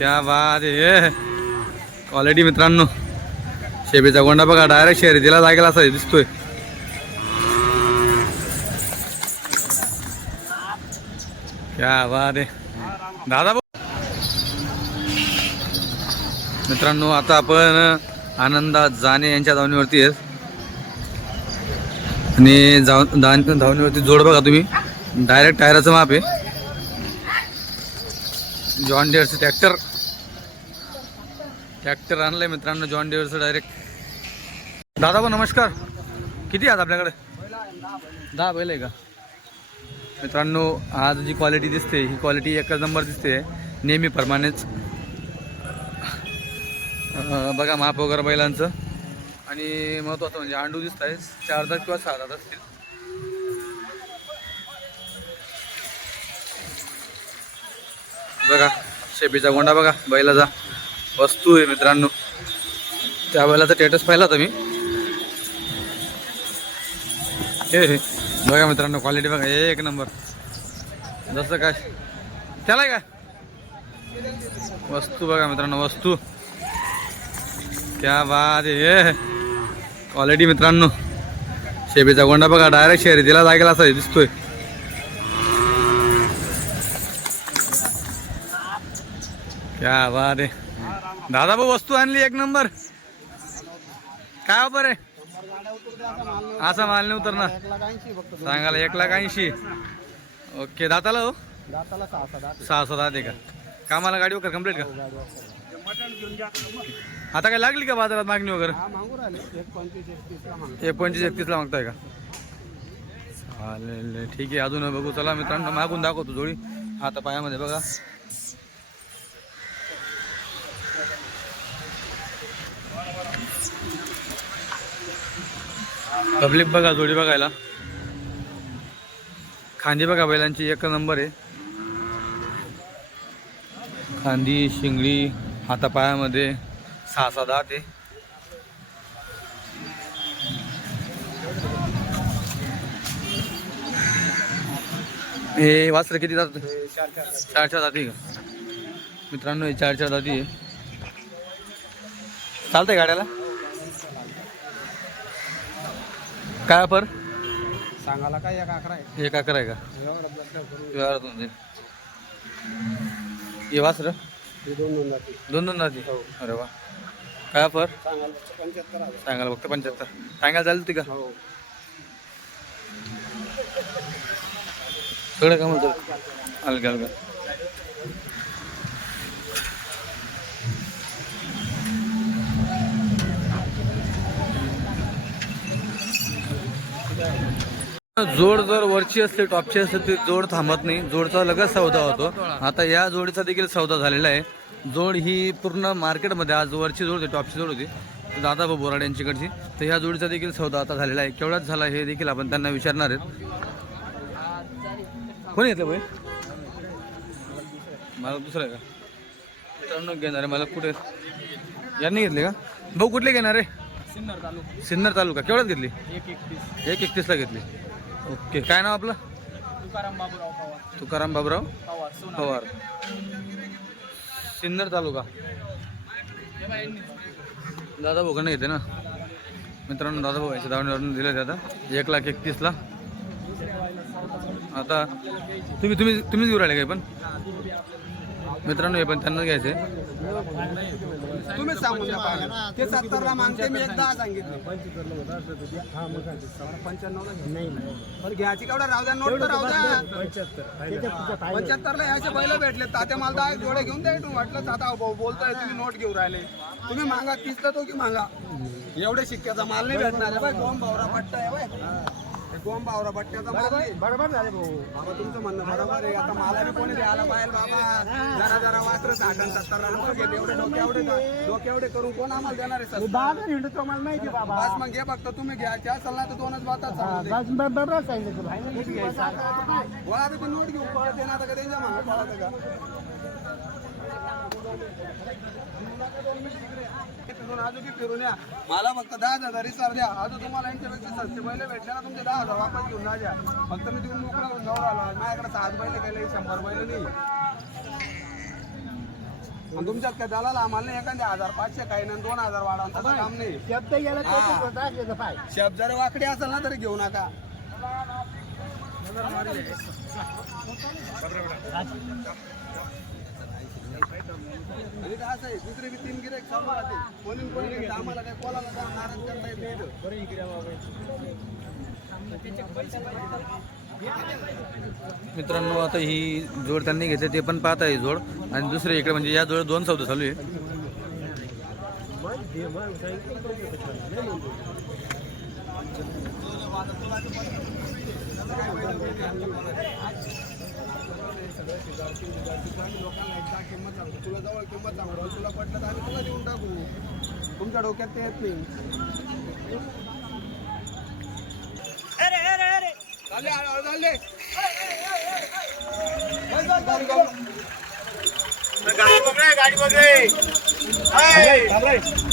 क्या बात आहे क्वालिटी मित्रांनो. शेबीचा गोंडा बघा डायरेक्ट शर्यतीला लागेल असा दिसतोय. क्या बात आहे. दादा मित्रांनो आता आपण आनंदा जाने यांच्या धावणीवरती आहेत आणि जाव धावणीवरती जोड बघा तुम्ही. डायरेक्ट टायराचं माप आहे. जॉन डिअरचं ट्रॅक्टर ट्रॅक्टर आणलंय मित्रांनो जॉन डिअरचं डायरेक्ट दादा भाऊ नमस्कार. किती आहात आपल्याकडे? दहा बैल आहे का? मित्रांनो आज जी क्वालिटी दिसते ही क्वालिटी एकच नंबर दिसते. नेहमीप्रमाणेच. बघा माप वगैरे बैलांचं. आणि महत्त्वाचं म्हणजे आंडू दिसत आहे चार दात किंवा सहा दात असतील. बघा शेपीचा गोंडा बघा बैलाचा. वस्तू आहे मित्रांनो. त्या तर स्टेटस पाहिला होता मी. हे हे. बघा मित्रांनो क्वालिटी बघा. एक नंबर जसं काय. त्याला का? वस्तू बघा मित्रांनो वस्तू. क्या बाद हे क्वालिटी मित्रांनो. शेबीचा गोंडा बघा डायरेक्ट शर्यतीला लागेल असा दिसतोय. क्या बाद आहे. दादा भाऊ वस्तू आणली एक नंबर. काय ऑफर आहे? असा माल नाही उतरणार. सांगायला एक लाख ऐंशी. ओके दाताला हो? सहा सहा दाते का? कामाला गाडी वगैरे कंप्लीट का? आता काय लागली का बाजारात मागणी वगैरे? एक पंचवीस एकतीसला मागताय का? चालेल ठीक आहे. अजून बघू चला मित्रांनो मागून दाखवतो जोडी. आता पायामध्ये बघा. पब्लिक बघा जोडी बघायला. खांदी बघा बैलांची एक नंबर आहे. खांदी शिंगडी हातापायामध्ये सहा सहा दहा आहे. हे वासर किती जात? चार चार जाती का? मित्रांनो हे चार चार जाती आहे. चालतंय गाड्याला? काय पर सांगायला काय एक अकरा आहे. एक अकरा आहे का? व्यवहारातून जाईल हे वासर? हे दोन दोन जाते. दोन दोन जाती? अरे वा. काय पर सांगायला फक्त पंच्याहत्तर सांगायला चालते ती का? हो. सगळं का म्हणतो अलगा अलगा. जोड जर वरची असली टॉपची असली तर जोड थांबत नाही. जोडचा लगेच सौदा होतो. आता या जोडीचा देखील सौदा झालेला आहे. जोड ही पूर्ण मार्केटमध्ये आज वरची जोड होती टॉपची जोड होती. दादा बोराड यांच्याकडची. तर ह्या जोडीचा देखील सौदा आता झालेला आहे. केवढाच झाला हे देखील आपण त्यांना विचारणार आहेत. कोणी येतलं भाई? मला दुसरं आहे का? घेणार आहे मला कुठे? यांनी घेतले का? भाऊ कुठले घेणार? आहे सिन्नर तालुका. सिन्नर तालुका. केवढ्यात घेतली? एक एकतीस. एक एकतीसला घेतली. ओके काय नाव आपलं? तुकाराम बाबूराव पवार. तुकाराम बाबराव पवार सोना पवार. सिन्नर तालुका. दादा भाऊ येते ना? मित्रांनो दादा भाऊ याच्या दावणीवरून दिले ते आता. एक लाख एकतीसला आता तुम्ही तुम्ही तुम्हीच घेऊन राहिले काय पण? मित्रांनो हे पण त्यांनाच घ्यायचे. तुम्हीच सांगून द्या पाहिजे. ते सत्तरला मागते मी एक दहा सांगितले. पंच्याण्णवला. बरं घ्यायची केवढा? राहू द्या नोट तर राहू द्या. पंच्याहत्तरला यायचे बैल भेटले. तात्या मला दहा एक जोडे घेऊन द्या इथून. वाटलं आता भाऊ बोलतोय तुम्ही नोट घेऊन राहिले. तुम्ही मागा तीस तो की मागा. एवढे शिक्क्याचा माल नाही भेटणार. आहे बाय गोम भावरा पट्टा आहे बाय भावरा पट्ट्याचा माल नाही. बरोबर झाले भाऊ. बाबा तुमचं म्हणणं बरोबर आहे. आता मला बी कोणी द्यायला पाहिजे बाबा? जरा जरा वात्र साठ आणि सत्तर घेत एवढे डोके एवढे डोके एवढे करून कोण आम्हाला देणार आहे सर दादा हिंडतो मला माहिती बाबा. बस मग घे फक्त तुम्ही घ्या. त्या सल्ला तर दोनच बातात सांगू बस ब- बरोबर सांगितलं. तुला गोळा तर नोट घेऊन पळत येणार का त्यांच्या मागे पळत का? फिरून या मला फक्त दहा हजार सर द्या. अजून तुम्हाला यांच्यापेक्षा सस्ते बैल भेटले ना तुमचे दहा हजार वापस घेऊन जा द्या फक्त मी तिकडून मोकळा जाऊन आलो. माझ्याकडे सात बैल गेले शंभर बैल नाही. आणि तुमच्यात काय दलाल आम्हाला नाही एखाद्या हजार पाचशे काही नाही दोन हजार वाढा काम नाही. शब्द गेला शब्द जर वाकडी असेल ना तरी घेऊ नका. आणि असं आहे, दुसरे बी तीन चालू राहते कोणी कोणी घेतं, आम्हाला काय कोणाला जा- नाराज करता येत नाही इथं. मित्रांनो आता ही जोड त्यांनी घेतली ते पण पाहत आहे जोड. आणि दुसरे इकडे म्हणजे या जोड दोन सौदे चालू आहे. लोकांना एकदा किंमत सांगतो तुला जवळ किंमत सांगतो तुला पटलं तर आम्ही तुला देऊन टाकू तुमच्या डोक्यात ते येत नाही गाडी बघ गाडी बघ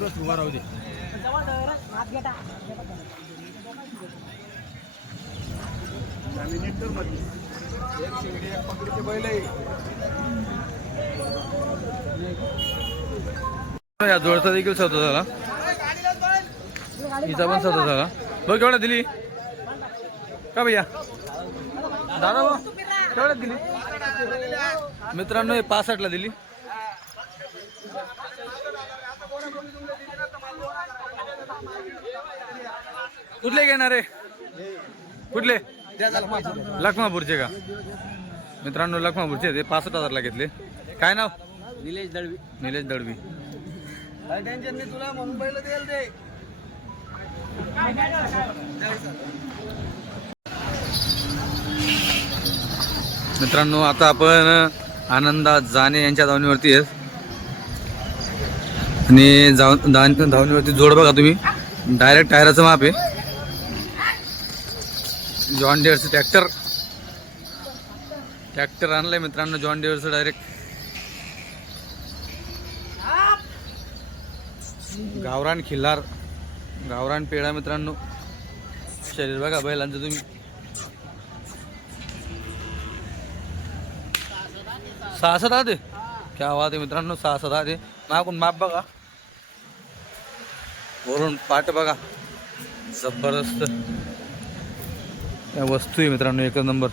दिवस उभा राहू दे. या जोडचा देखील सौदा झाला. हिचा पण सौदा झाला. बघ केवढा दिली. का भैया? दादा भाऊ केवढ्यात दिली? मित्रांनो हे पासष्टला दिली. कुठले घेणार? आहे कुठले? लखमापूरचे का? मित्रांनो लखमापूरचे ते पासष्ट हजारला घेतले. काय नाव? निलेश दळवी. निलेश दळवी. काय टेन्शन नाही तुला मुंबईला देईल ते. मित्रांनो आता आपण आनंदा जाणे यांच्या धावणीवरती आहे आणि जाऊन दान- धावणीवरती जोड बघा तुम्ही. डायरेक्ट टायराचं माप आहे. जॉन डिअरचं ट्रॅक्टर ट्रॅक्टर आणलंय मित्रांनो जॉन डिअरचं डायरेक्ट गावरान खिल्लार गावरान पेढा मित्रांनो. शरीर बघा बैलांचं तुम्ही. सहा सात आते क्या वाद आहे मित्रांनो सहा सात आते मागून माप बघा. वरून पाट बघा. जबरदस्त. त्या वस्तू आहे मित्रांनो एक नंबर.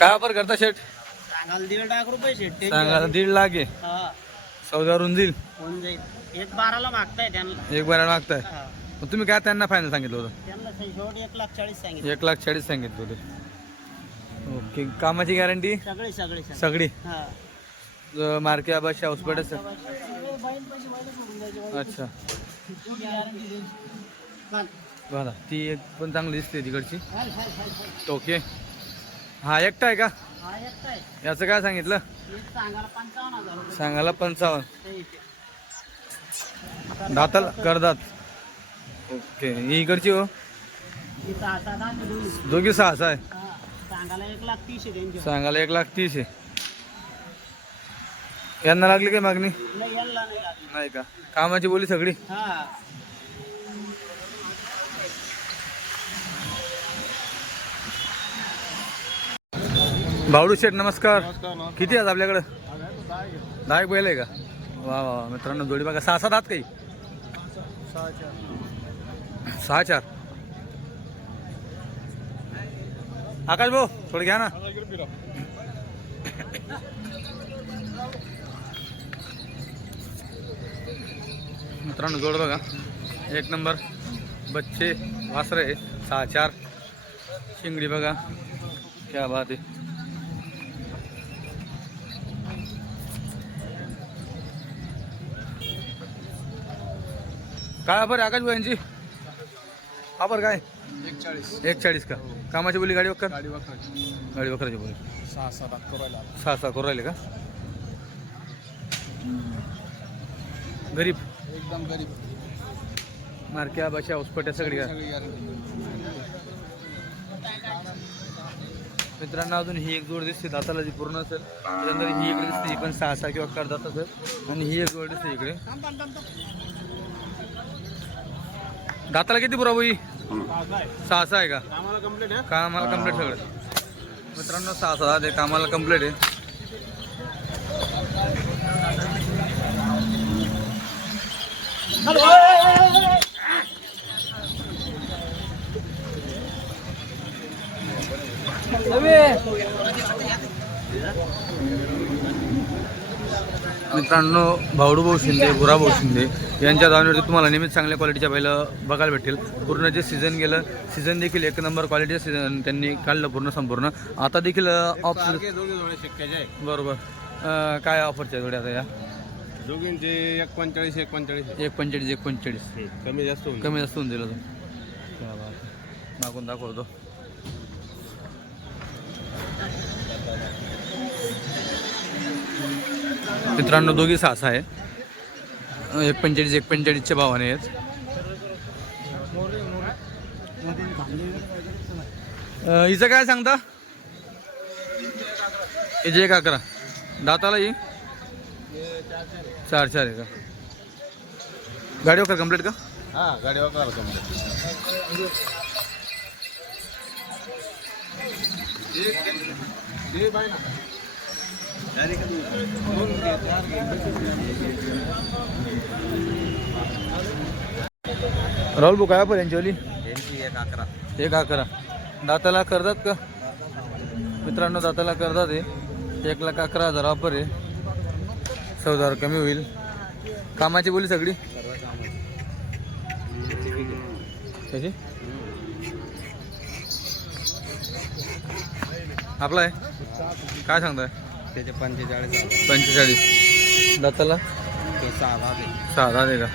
काय वापर करता शेट सांगाल दीड लाख रुपये शेट्टे सांगा दीड लाख आहे. हा. देईल होऊन जाईल. एक बाराला मागताय त्यांना. एक बारा मागताय. हा. मग तुम्ही काय त्यांना फायनल सांगितलं होतं? त्यांना शेवट एक लाख चाळीस सांगितलं. एक लाख चाळीस सांगितलं होते. ओके. कामाची गॅरंटी? सगळे सगळे सगळे. हा. ज- मार्के आबाशी अच्छा. बघा ती एक पण चांगली दिसते तिकडची. ओके. हा एकटा आहे का? हा. याचं काय सांगितलं? सांगायला पंचावन्न. दाताल करदात. ओके. ही इकडची हो. दोघी सहा आहे. सांगायला एक लाख तीस आहे त्यांची सांगायला एक लाख तीस आहे. यांना लागली काय मागणी? नाही यांना नाही लागली. नाही का? कामाची बोली सगळी? हा. भावडू शेठ नमस्कार. किती आहेत आपल्याकडं? दहा एक बैल आहे का? वा वा वा. मित्रांनो जोडी बघा. सहा सात आहात काही? सहा चार. आकाश भाऊ थोडं घ्या ना. मित्रांनो जोड बघा. एक नंबर. बच्चे वासरे सहा चार. शिंगडी बघा. क्या बात आहे. काय बरं आकाश भाऊ यांची? हा काय? एक चाळीस एक चाळीस का? कामाची बोली गाडी वक्कर गाडी वक्कराची बोली सहा सात करायला सहा सहा करू राहिले का? गरीब. एकदम गरीब. मारक्या बाशा उसपट्या सगळी का सगळी मित्रांनो अजून ही एक जोड दिसते दाताला जी पूर्ण असेल. त्यानंतर ही इकडे दिसते ही पण सहा सहा किंवा करदात असेल. आणि ही एक जोड दिसते इकडे. दाताला किती पुरा ही सहा सहा आहे का? आम्हाला कंप्लीट आहे? कामाला कंप्लीट सगळं. मित्रांनो सहा सहा ते कामाला कंप्लीट आहे. मित्रांनो भाऊडू भाऊ शिंदे बुरा भाऊ शिंदे यांच्या दावणीवरती तुम्हाला नेहमीच चांगल्या क्वालिटीच्या बैल बघायला भेटेल पूर्ण जे सीझन गेलं सीझन देखील एक नंबर क्वालिटीचं सीझन त्यांनी काढलं पूर्ण संपूर्ण. आता देखील ऑफ सारखे दोघे जोडे शक्यचे आहे बरोबर. काय ऑफरच्या जोड्या आता या? दोघींचे एक पंचेचाळीस एक पंचेचाळीस एक पंचेचाळीस एक पंचेचाळीस कमी जास्त कमी जास्त होऊन दिलं आहे. मागून दाखवतो. मित्रांनो दोघी सहा सहा आहे एक पंचेचाळीस एक पंचेचाळीसच्या भावाने आहेत हिचं काय सांगता हिचे एक अकरा दाताला ही चार चार आहे का गाडी वगैरे कंप्लीट का हा गाडी वापरायला कंप्लीट राहुल भाऊ काय पण यांची एक अकरा. एक अकरा. दाताला करतात का? मित्रांनो दाताला करतात हे. एक लाख अकरा हजार वापर आहे. चौदा हजार कमी होईल. कामाची बोली सगळी? कशी? आपला आहे. काय सांगताय? त्याचे पंचेचाळीस पंचेचाळीस. दाताला? ते सहा सहा दहा दे का?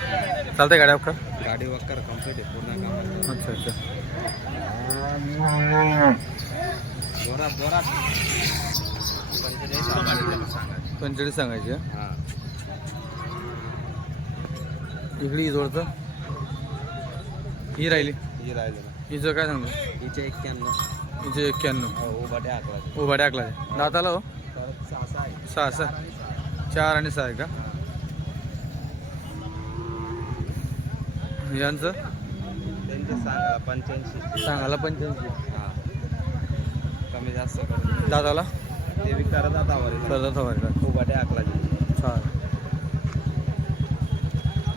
चालतंय गाड्या का गाडी वक्कर कंप्लीट आहे पूर्ण कामाला अच्छा अच्छा. जोरात जोरात पंचेचाळीस हजार सांगा पंचेचाळीस सांगायची हा? हा. इकडे ही जोडतं. ही राहिली. ही राहिले ना. हिचं काय सांगतो? हिचे एक्क्याण्णव. हिचे एक्क्याण्णव. हो बट्या अकरा उभा टाकला दाताला हो? सहा सहा. आहे चार आणि सहा आहे का? यांचं? त्यांचे सांगा पंच्याऐंशी सांगायला पंच्याऐंशी. हा कमी जास्त करून. दादाला? ते बी करत आता आवाज करतात हवायला खूप बट्या अकराचे. चालेल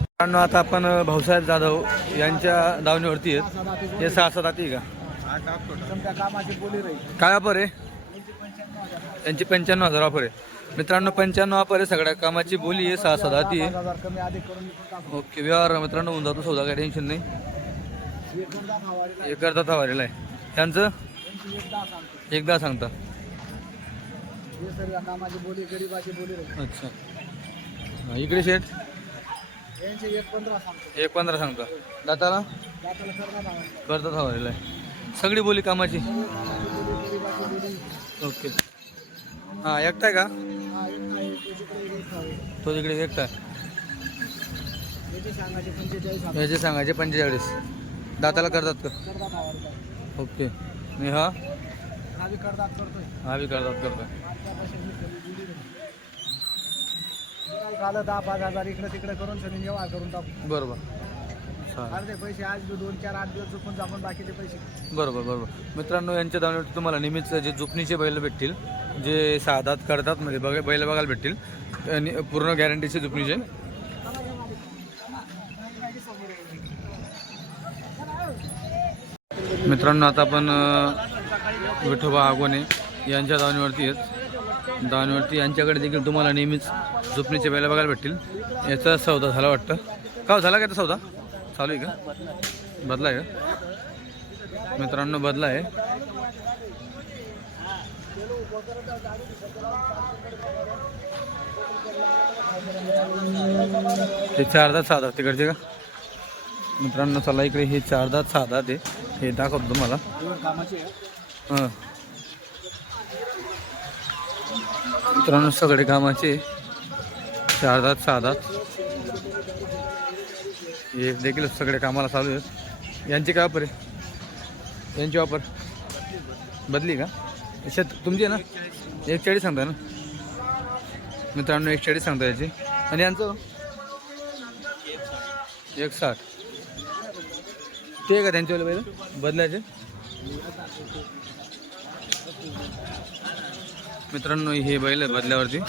मित्रांनो, आता आपण भाऊसाहेब जाधव यांच्या दावणीवरती आहेत. हे सहा सात आती का? काय वापर आहे? यांची पंच्याण्णव हजार वापर आहे. मित्रांनो पंच्याण्णव वापर आहे सगळ्या कामाची. बोली आहे सहा सात आती आहे. ओके व्यवहार मित्रांनो होऊन जातो सौदा काही टेन्शन नाही. एक अर्धा हवारीला आहे. त्यांचं एकदा सांगता. अच्छा. इकडे शेठ. एक पंधरा सांगता. दाताला? करता करणार आहे. सगळी बोली कामाची. ओके. हां एकटा आहे का? तो तिकडे एकटा आहे. याची सांगायचे पंचेचाळीस याचे सांगायचे पंचेचाळीस. दाताला करतात का? करतात ओके. आणि हा? हा बी करतात करतोय. हा बी करतात करतात झालं दहा पाच हजार इकडे तिकडे करून सगळे व्यवहार करून टाकू. बरोबर. चालेल. अर्धे पैसे आज बी दोन चार आठ दिवस चुकून आपण बाकीचे पैसे. बरोबर बरोबर. मित्रांनो यांच्या दावणीवरती तुम्हाला नेहमीच जे जुपणीचे बैल भेटतील जे साधात करतात म्हणजे बघ बैल बघायला भेटतील. आणि पूर्ण गॅरंटीचे जुपणीचे मित्रांनो आता आपण विठोबा आगोने यांच्या दावणीवरती आहेत. दावणीवरती यांच्याकडे देखील तुम्हाला नेहमीच जुपणीचे बैल बघायला भेटतील. याचा सौदा झाला वाटतं. का हो, झाला का याचा सौदा? चालू आहे का? बदला आहे का? मित्रांनो बदला आहे हे चार दात तिकडचे का? मित्रांनो चला इकडे हे चार दात ते. हे दाखवतो तुम्हाला. कामाचे हां. मित्रांनो सगळे कामाचे चार दात हे देखील सगळे कामाला चालू आहेत. यांची काय वापर आहे? यांची वापर बदली का? शेत तुमची आहे ना? एक चाळीस सांगता ना? मित्रांनो एक चाळीस सांगता याची. आणि यांचं? एक साठ ते आहे का त्यांच्यावाले बैल? बदलायचे? मित्रांनो हे बैल आहे बदल्यावरती.